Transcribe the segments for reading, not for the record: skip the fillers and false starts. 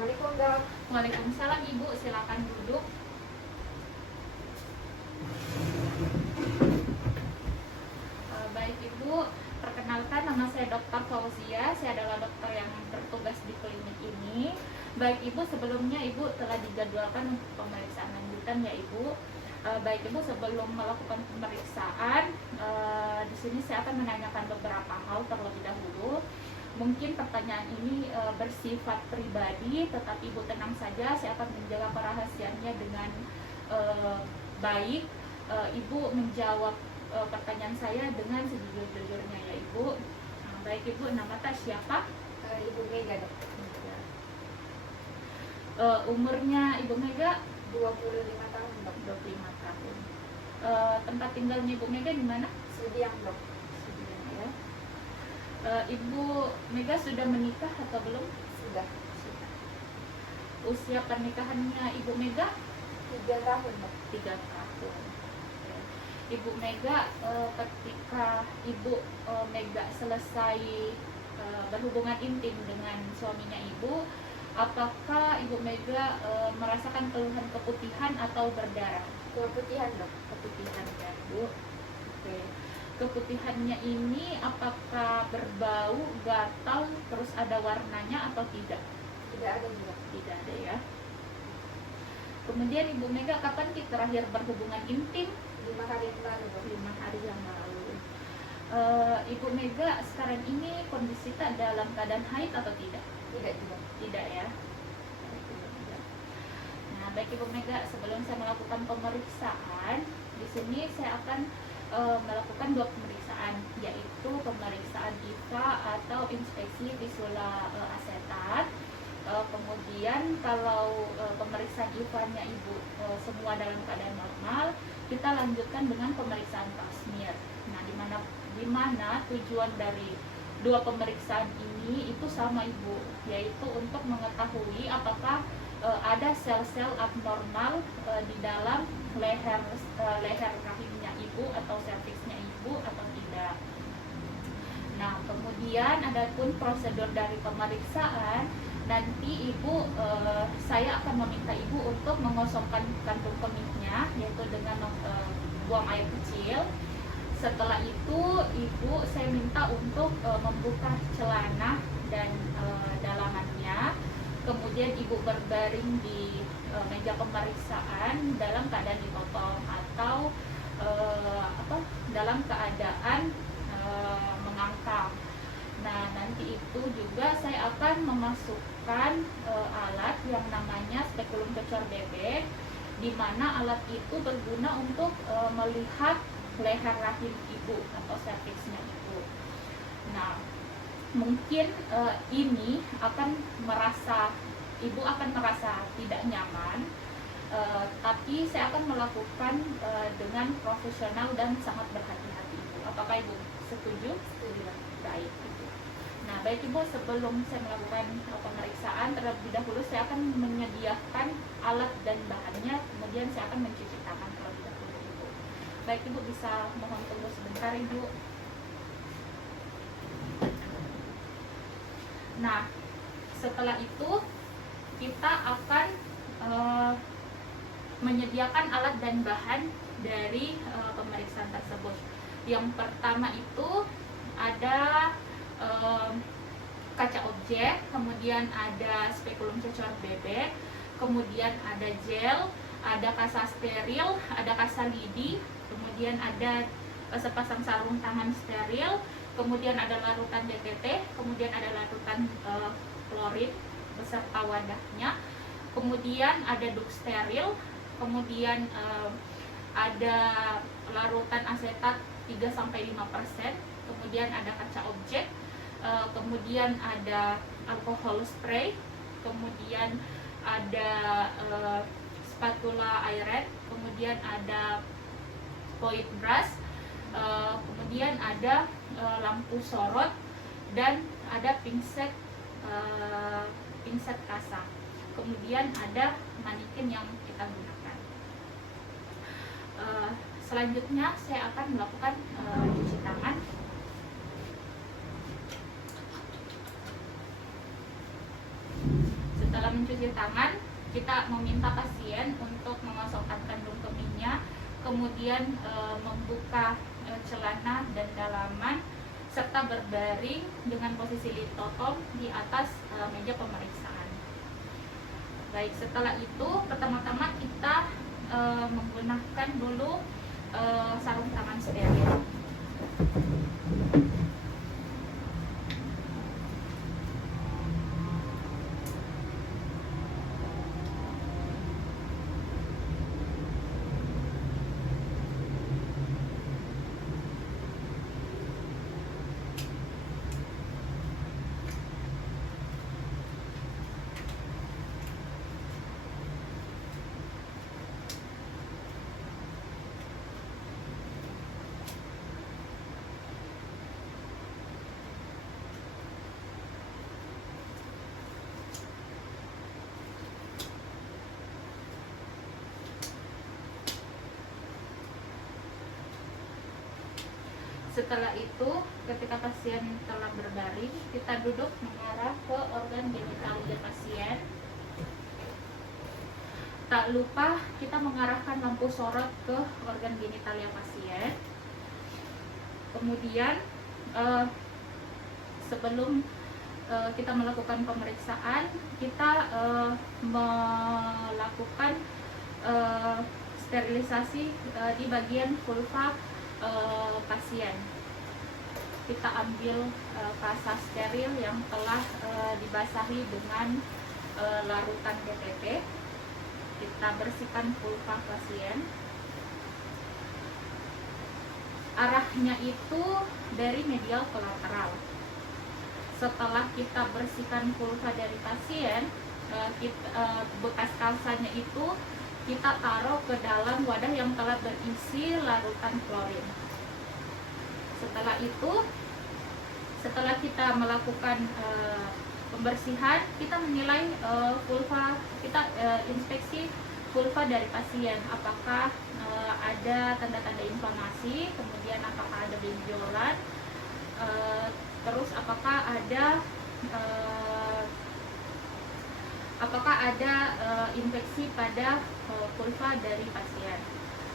Assalamualaikum dok. Waalaikumsalam Ibu, silakan duduk. Baik Ibu, perkenalkan nama saya Dr. Fauzia. Saya adalah dokter yang bertugas di klinik ini. Baik Ibu, sebelumnya Ibu telah dijadwalkan untuk pemeriksaan lanjutan ya Ibu. Baik Ibu, sebelum melakukan pemeriksaan, di sini saya akan menanyakan beberapa hal terlebih dahulu. Mungkin pertanyaan ini bersifat pribadi, tetapi Ibu tenang saja, saya akan menjaga kerahasiaannya dengan baik. Ibu menjawab pertanyaan saya dengan sejujur-jujurnya ya Ibu. Baik Ibu, nama tak siapa? Ibu Mega dok. Umurnya Ibu Mega 25 tahun dok. 25 tahun. Tempat tinggalnya Ibu Mega di mana? Sudiang dok. Sudiang ya. Ibu Mega sudah menikah atau belum? Sudah. Usia pernikahannya Ibu Mega? 3 tahun dok. 3 tahun. Ibu Mega, ketika Ibu Mega selesai berhubungan intim dengan suaminya Ibu, apakah Ibu Mega merasakan keluhan keputihan atau berdarah? Keputihan dok. Keputihan ya Bu. Oke. Keputihannya ini apakah berbau, gatal, terus ada warnanya atau tidak? Tidak ada juga. Tidak ada ya. Kemudian Ibu Mega kapan terakhir berhubungan intim? 5 hari yang lalu dok. 5 hari yang lalu. Ibu Mega sekarang ini kondisi tak dalam keadaan haid atau tidak? Tidak juga. Tidak ya. Nah, baik Ibu Mega, sebelum saya melakukan pemeriksaan, di sini saya akan melakukan 2 pemeriksaan, yaitu pemeriksaan IVA atau inspeksi visula asetat. Kemudian kalau pemeriksaan IVA-nya Ibu semua dalam keadaan normal, kita lanjutkan dengan pemeriksaan plasmir. Nah, di mana tujuan dari 2 pemeriksaan ini itu sama Ibu, yaitu untuk mengetahui apakah ada sel-sel abnormal di dalam leher rahimnya Ibu atau serviksnya Ibu atau tidak. Nah, kemudian adapun prosedur dari pemeriksaan, nanti Ibu, saya akan meminta Ibu untuk mengosongkan kantung kemihnya, yaitu dengan buang air kecil. Setelah itu Ibu, saya minta untuk membuka celana dan dalamannya. Kemudian Ibu berbaring di meja pemeriksaan dalam keadaan dipotong atau dalam keadaan mengangkat. Nah, nanti itu juga saya akan memasukkan alat yang namanya spekulum kecor bebek, di mana alat itu berguna untuk melihat leher rahim Ibu atau serviksnya Ibu. Nah, mungkin ini Ibu akan merasa tidak nyaman, tapi saya akan melakukan dengan profesional dan sangat berhati-hati Ibu. Apakah Ibu setuju? Setuju dok. Baik Ibu. Nah, baik Ibu, sebelum saya melakukan pemeriksaan, terlebih dahulu saya akan menyediakan alat dan bahannya, kemudian saya akan mencuci tangan terlebih dahulu Ibu. Baik Ibu, bisa mohon tunggu sebentar Ibu. Nah, setelah itu kita akan menyediakan alat dan bahan dari pemeriksaan tersebut. Yang pertama itu ada kaca objek, kemudian ada spekulum cocor bebek, kemudian ada gel, ada kasa steril, ada kasa lidi, kemudian ada sepasang sarung tangan steril, kemudian ada larutan DTT, kemudian ada larutan klorin beserta wadahnya, kemudian ada duk steril, kemudian ada larutan asetat 3-5%, kemudian ada kaca objek, kemudian ada alkohol spray, kemudian ada spatula iron, kemudian ada point brush, kemudian ada lampu sorot, dan ada pinset kasa. Kemudian ada manikin yang kita gunakan. Selanjutnya saya akan melakukan cuci tangan. Setelah mencuci tangan, kita meminta pasien untuk mengosongkan kandung kemihnya, kemudian membuka celana dan dalaman, serta berbaring dengan posisi litotom di atas meja pemeriksaan. Baik, setelah itu pertama-tama kita menggunakan dulu sarung tangan steril. Setelah itu, ketika pasien telah berbaring, kita duduk mengarah ke organ genitalia pasien. Tak lupa kita mengarahkan lampu sorot ke organ genitalia pasien. Kemudian sebelum kita melakukan pemeriksaan, kita melakukan sterilisasi di bagian vulva pasien. Kita ambil kasa steril yang telah dibasahi dengan larutan PPP. Kita bersihkan vulva pasien. Arahnya itu dari medial ke lateral. Setelah kita bersihkan vulva dari pasien, bekas kalsanya itu kita taruh ke dalam wadah yang telah berisi larutan klorin. Setelah itu, setelah kita melakukan pembersihan, kita menilai vulva, kita inspeksi vulva dari pasien, apakah ada tanda-tanda inflamasi, kemudian apakah ada benjolan, terus apakah ada infeksi pada vulva dari pasien.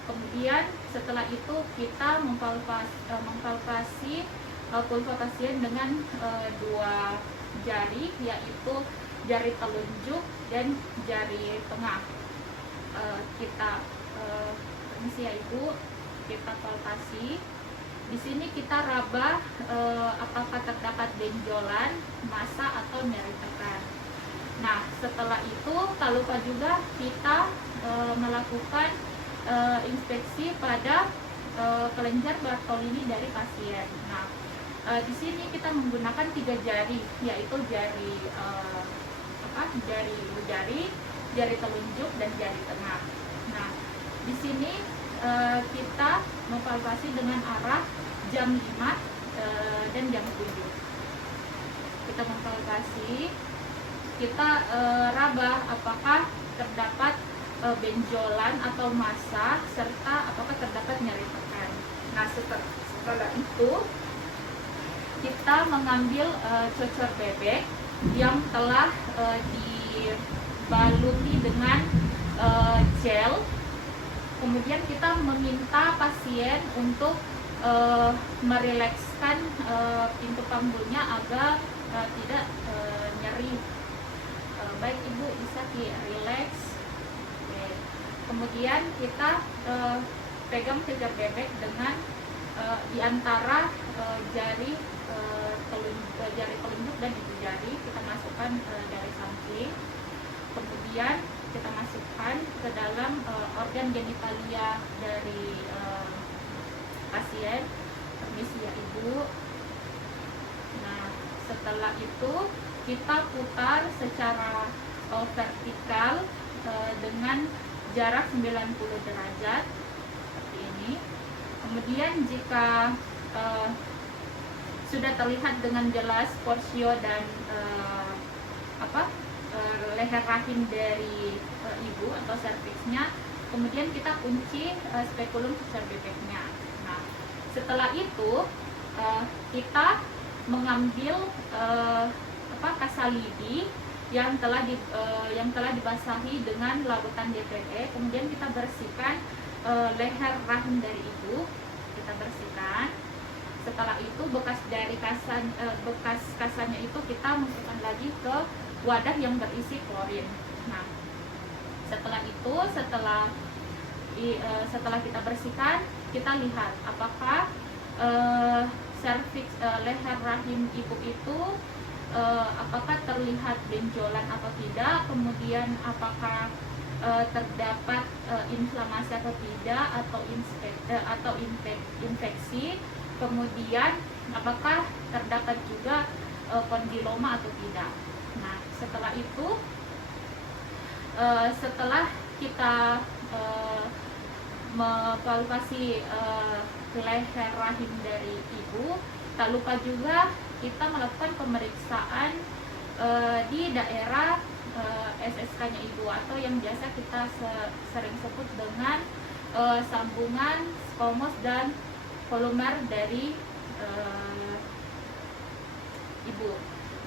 Kemudian setelah itu kita mempalpasi vulva pasien dengan dua jari, yaitu jari telunjuk dan jari tengah. Kita permisi ya Ibu, kita palpasi. Di sini kita raba apakah terdapat benjolan, massa atau nyeri tekan. Nah, setelah itu tak lupa juga kita melakukan inspeksi pada kelenjar Bartolini dari pasien. Nah, di sini kita menggunakan 3 jari, yaitu jari jari telunjuk dan jari tengah. Nah, di sini kita mempalpasi dengan arah jam 5 dan jam 7. Kita mempalpasi, kita raba apakah terdapat benjolan atau massa, serta apakah terdapat nyeri tekan. Nah, setelah itu kita mengambil cocor bebek yang telah dibaluti dengan gel. Kemudian kita meminta pasien untuk merilekskan pintu panggulnya agar tidak nyeri. Baik Ibu, bisa di-relax. Kemudian kita pegang cocor bebek dengan di antara jari telunjuk dan ibu jari, kita masukkan dari samping. Kemudian kita masukkan ke dalam organ genitalia dari pasien. Permisi ya Ibu. Nah, setelah itu kita putar secara vertikal dengan jarak 90 derajat seperti ini. Kemudian jika sudah terlihat dengan jelas porsio dan leher rahim dari ibu atau serviksnya, kemudian kita kunci spekulum cocor bebeknya. Nah, setelah itu kita mengambil kasa lidi yang telah dibasahi dengan larutan DPE. Kemudian kita bersihkan leher rahim dari ibu, kita bersihkan. Setelah itu bekas kasannya itu kita masukkan lagi ke wadah yang berisi klorin. Nah, setelah itu setelah kita bersihkan, kita lihat apakah serviks leher rahim ibu itu apakah terlihat benjolan atau tidak, kemudian apakah terdapat inflamasi atau tidak, atau infeksi, kemudian apakah terdapat juga kondiloma atau tidak. Nah, setelah itu setelah kita mempalpasi leher rahim dari ibu, tak lupa juga kita melakukan pemeriksaan di daerah SSK-nya ibu, atau yang biasa kita sering sebut dengan sambungan squamous dan volumer dari ibu.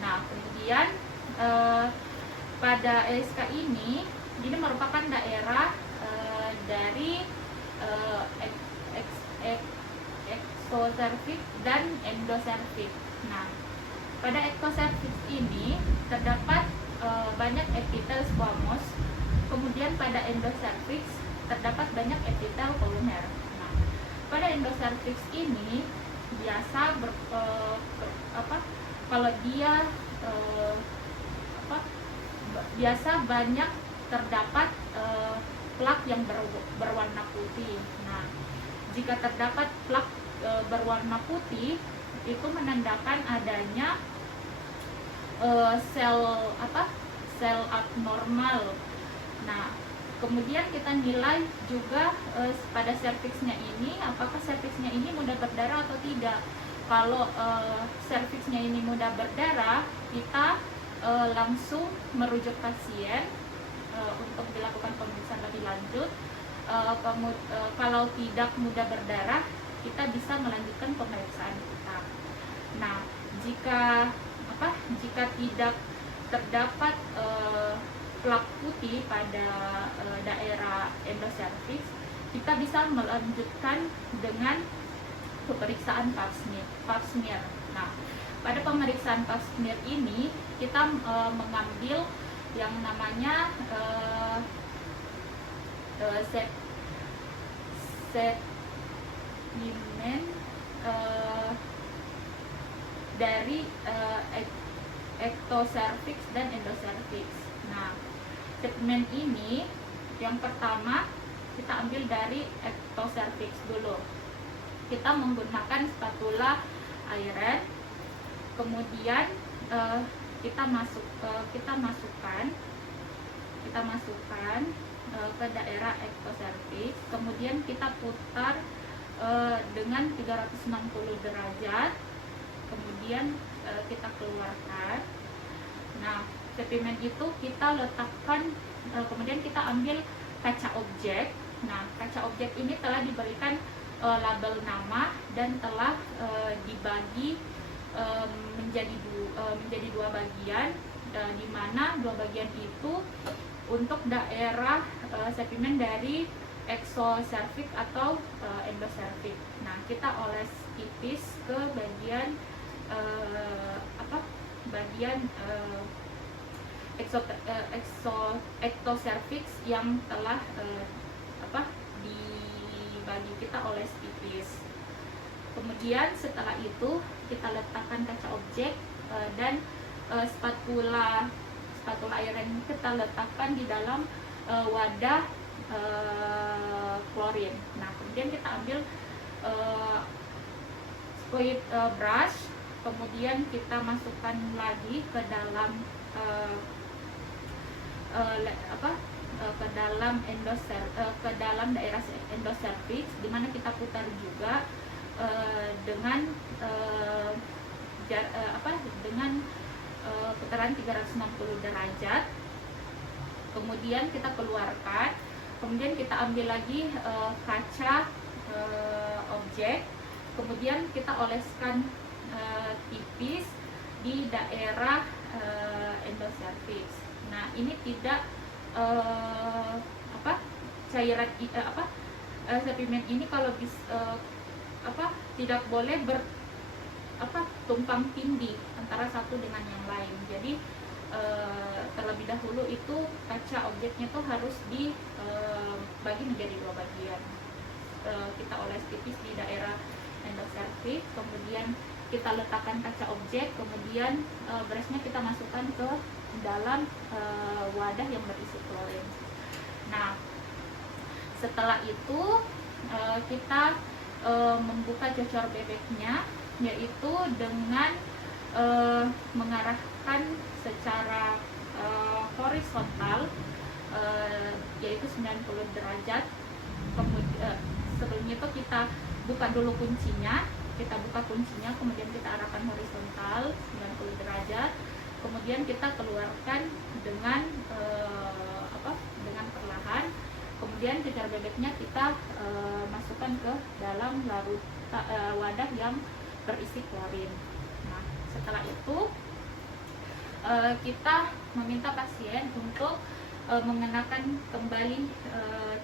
Nah, kemudian pada SSK ini merupakan daerah dari ektoservix dan endoservix. Nah, pada ektoservix ini terdapat banyak epitel squamous, kemudian pada endoservix terdapat banyak epitel volumer. Nah, pada endoservix ini biasa kalau dia biasa banyak terdapat plak yang berwarna putih. Nah, jika terdapat plak berwarna putih, itu menandakan adanya sel abnormal. Nah, kemudian kita nilai juga pada serviksnya ini, apakah serviksnya ini mudah berdarah atau tidak. Kalau serviksnya ini mudah berdarah, kita langsung merujuk pasien untuk dilakukan pemeriksaan lebih lanjut. Kalau tidak mudah berdarah, kita bisa melanjutkan pemeriksaan kita. Nah, jika tidak terdapat plak putih pada daerah endoservix, kita bisa melanjutkan dengan pemeriksaan pap smear. Nah, pada pemeriksaan pap smear ini kita mengambil yang namanya sedimen dari ektoservix dan endoservix. Nah, sedimen ini yang pertama kita ambil dari ektoservix dulu. Kita menggunakan spatula iron, kemudian kita masukkan ke daerah ektoservix, kemudian kita putar dengan 360 derajat, kemudian kita keluarkan. Nah, spesimen itu kita letakkan, kemudian kita ambil kaca objek. Nah, kaca objek ini telah diberikan label nama dan telah dibagi menjadi dua bagian, di mana dua bagian itu untuk daerah spesimen dari ektoservix atau endoservix. Nah, kita oles tipis ke bagian ektoservix yang telah dibagi, kita oles tipis. Kemudian setelah itu kita letakkan kaca objek dan spatula iron kita letakkan di dalam wadah klorin. Nah, kemudian kita ambil squid brush, kemudian kita masukkan lagi ke dalam ke dalam daerah endoservix, di mana kita putar juga dengan putaran 360 derajat. Kemudian kita keluarkan, kemudian kita ambil lagi kaca objek, kemudian kita oleskan tipis di daerah endocervix. Nah, ini tidak cairan suplemen ini kalau tidak boleh tumpang tindih antara satu dengan yang lain. Jadi terlebih dahulu itu kaca objeknya itu harus dibagi menjadi 2 bagian. Kita oles tipis di daerah endocervix, kemudian kita letakkan kaca objek, kemudian beresnya kita masukkan ke dalam wadah yang berisi klorin. Nah, setelah itu kita membuka cocor bebeknya, yaitu dengan mengarahkan secara horizontal, yaitu 90 derajat. Kemudian sebelumnya itu kita buka dulu kuncinya, kemudian kita arahkan horizontal 90 derajat, kemudian kita keluarkan dengan perlahan. Kemudian cocor bebeknya kita masukkan ke dalam wadah yang berisi klorin. Nah, setelah itu kita meminta pasien untuk mengenakan kembali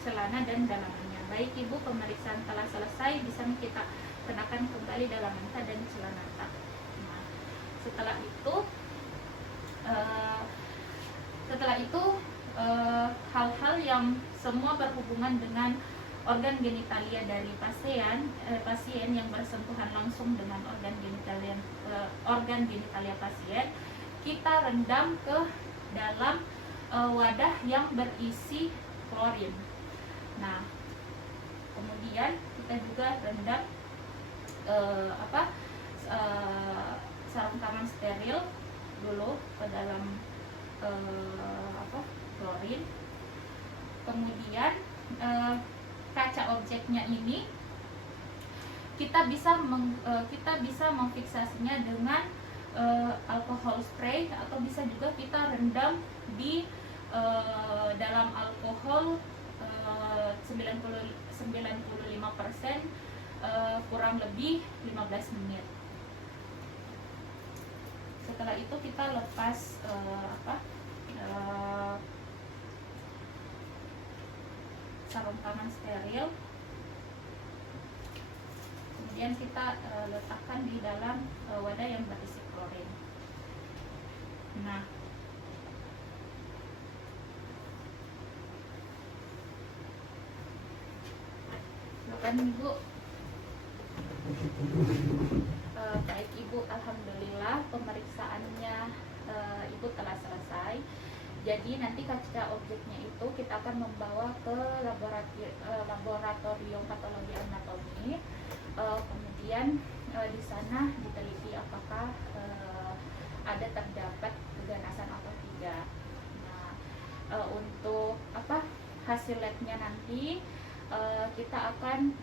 celana dan dalamannya. Baik Ibu, pemeriksaan telah selesai, bisa kita kenakan kembali dalamanta dan celanata. Nah, setelah itu hal-hal yang semua berhubungan dengan organ genitalia dari pasien yang bersentuhan langsung dengan organ genitalia pasien, kita rendam ke dalam wadah yang berisi klorin. Nah, kemudian kita juga rendam sarung tangan steril dulu ke dalam klorin. Kemudian kaca objeknya ini kita bisa memfiksasinya dengan alkohol spray, atau bisa juga kita rendam di dalam alkohol 95%, kurang lebih 15 menit. Setelah itu kita lepas sarung tangan steril, kemudian kita letakkan di dalam wadah yang berisi klorin. Nah, silakan Ibu. Baik Ibu, alhamdulillah pemeriksaannya Ibu telah selesai. Jadi nanti kaca objeknya itu kita akan membawa ke laboratorium patologi anatomi. Kemudian di sana diteliti apakah terdapat keganasan atau tidak. Nah, untuk hasil labnya nanti kita akan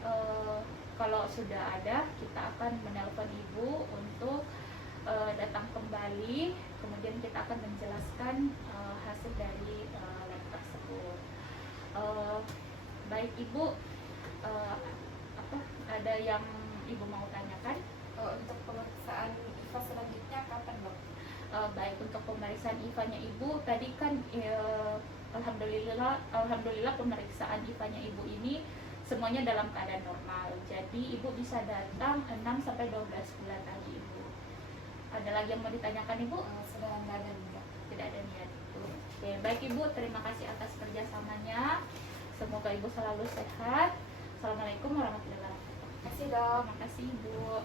kalau sudah ada, kita akan menelpon Ibu untuk datang kembali, kemudian kita akan menjelaskan hasil dari lab tersebut. Baik Ibu, ada yang Ibu mau tanyakan? Untuk pemeriksaan IVA selanjutnya kapan, Dok? Baik, untuk pemeriksaan IVA-nya Ibu tadi kan alhamdulillah pemeriksaan IVA-nya Ibu ini semuanya dalam keadaan normal. Jadi Ibu bisa datang 6 sampai 12 bulan lagi Ibu. Ada lagi yang mau ditanyakan Ibu? Sudah tidak ada, Mbak. Tidak ada niat itu. Oke, baik Ibu, terima kasih atas kerjasamanya. Semoga Ibu selalu sehat. Assalamualaikum warahmatullahi wabarakatuh. Terima kasih, Dok. Terima kasih Ibu.